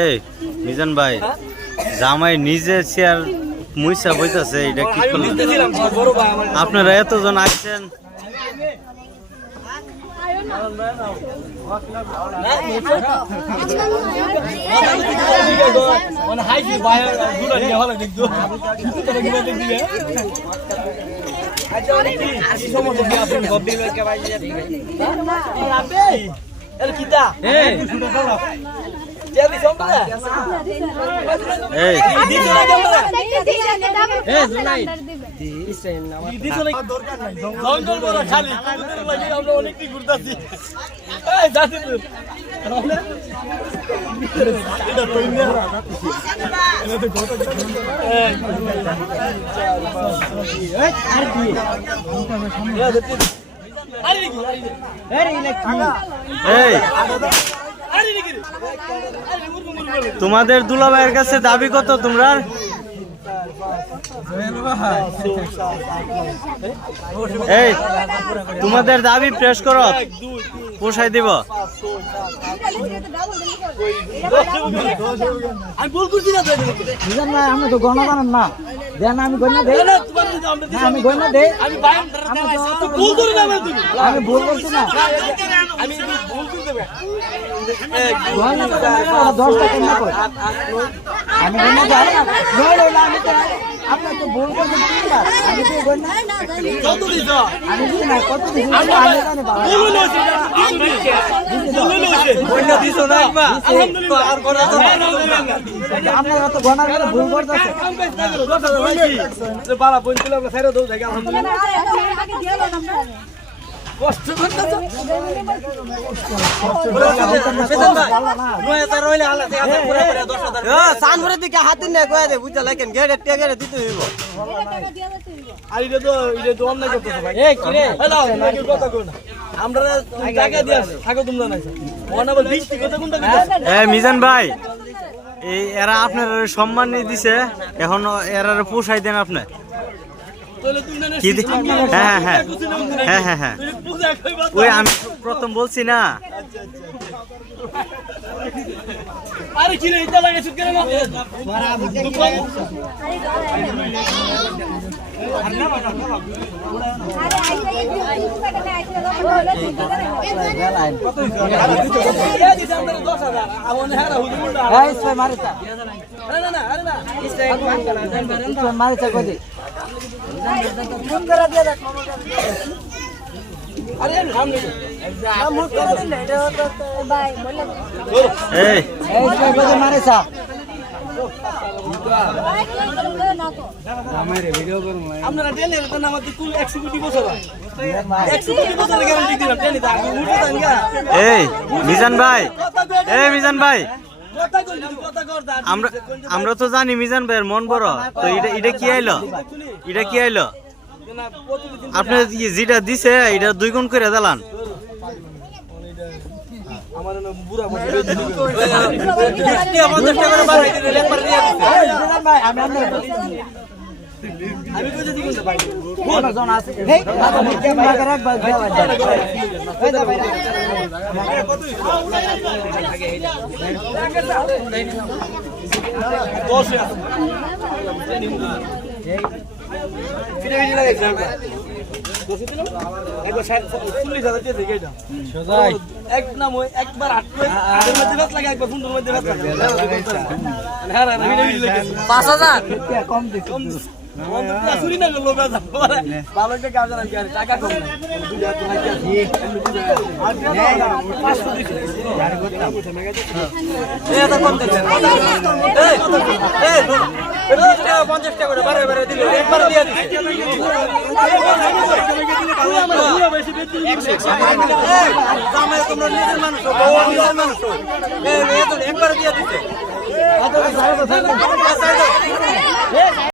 এই মিজান ভাই জামাই নিজে চেয়ার মুইসা বইতাছে, এটা কি করলেন? আপনারা এতজন আসছেন, তোমাদের দুলাভাইয়ের কাছে দাবি কত তোমরা? এই তোমাদের দাবি প্রেস করো, পোষাই দিব। আমি ভুল করছি না, আমি তো গণনা বানান না, দেন আমি গণনা দেই, আমি গণনা দেই, আমি ভুল করছি না, আমি ভুল করতে পারি 10 টাকা না কই আমি গণনা দেই না, আমি তো আপনার তো ভুল করছেন তিনবার, আমি তো গণনা কত দিছ, আমি দিই না কত দিছ, আমি জানি বাবা ভুল হইছে, গণনা দিছ না একবার, আলহামদুলিল্লাহ আর গণনা তো আপনারা তো গণনা করে ভুল করতেছে, বাবা বলছিল আমরা ছেড়ে দাও জায়গা, আলহামদুলিল্লাহ আগে দিয়ে দাও আমরা কষ্ট করতেছ, বেতন ভাই 9000 রইলে আলাদা আছে পুরো পুরো 10000 সান ভরে দিকে হাত নিয়ে কই দে বুঝা লাগেন গেড়ে টেগেরে দিতে হইব, আর এটা তো অন্যায় করতেছ ভাই, এই কি রে হ্যালো তুমি কথা কই না, আমরা টাকা দিয়া থাকো তোমরা না ওনা বল 20 টাকা কোনটা কইতাছ? এই মিজান ভাই, এই এরা আপনার সম্মান নিয়ে দিছে, এখন এরা পোষাই দেন আপনি। হ্যাঁ হ্যাঁ হ্যাঁ হ্যাঁ হ্যাঁ ওই আমি প্রথম বলছি না, আরে কি রে এটা লাগাইছিস কেন না মিজান ভাই, মিজান ভাই, আমরা তো জানি মিজান ভাইয়ের মন বড়, তো এটা কি আইলো, এটা কি আইলো আপনি যেটা দিছে এটা 2 গুণ করে দিলান। একবার 5000 কম কম চুরি না করলো ভালো একটা কাজ টাকা কম একবার দিয়ে দিচ্ছে